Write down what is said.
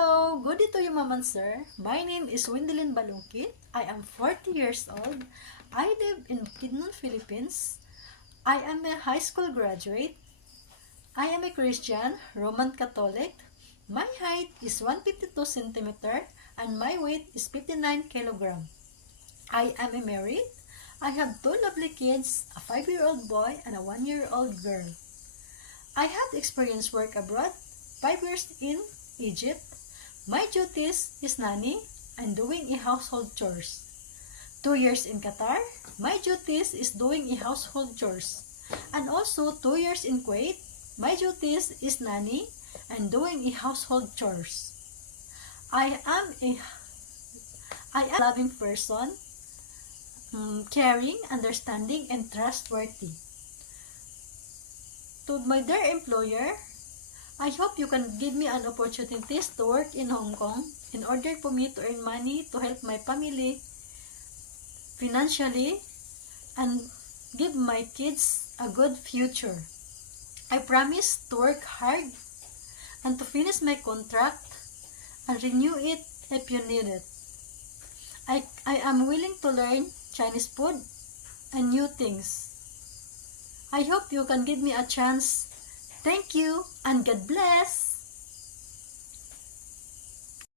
Hello, good day to you, ma'am and sir. My name is Wendelin Balungkit. I am 40 years old. I live in Bukidnon, Philippines. I am a high school graduate. I am a Christian, Roman Catholic. My height is 152 centimeter and my weight is 59 kilogram. I am a married. I have two lovely kids, a 5-year-old boy and a 1-year-old girl. I have experienced work abroad, 5 years in Egypt. My duties is nanny and doing a household chores. 2 years in Qatar. My duties is doing a household chores. And also 2 years in Kuwait. My duties is nanny and doing a household chores. I am a loving person, caring, understanding, and trustworthy. To my dear employer, I hope you can give me an opportunity to work in Hong Kong in order for me to earn money to help my family financially and give my kids a good future. I promise to work hard and to finish my contract and renew it if you need it. I am willing to learn Chinese food and new things. I hope you can give me a chance. Thank you and God bless.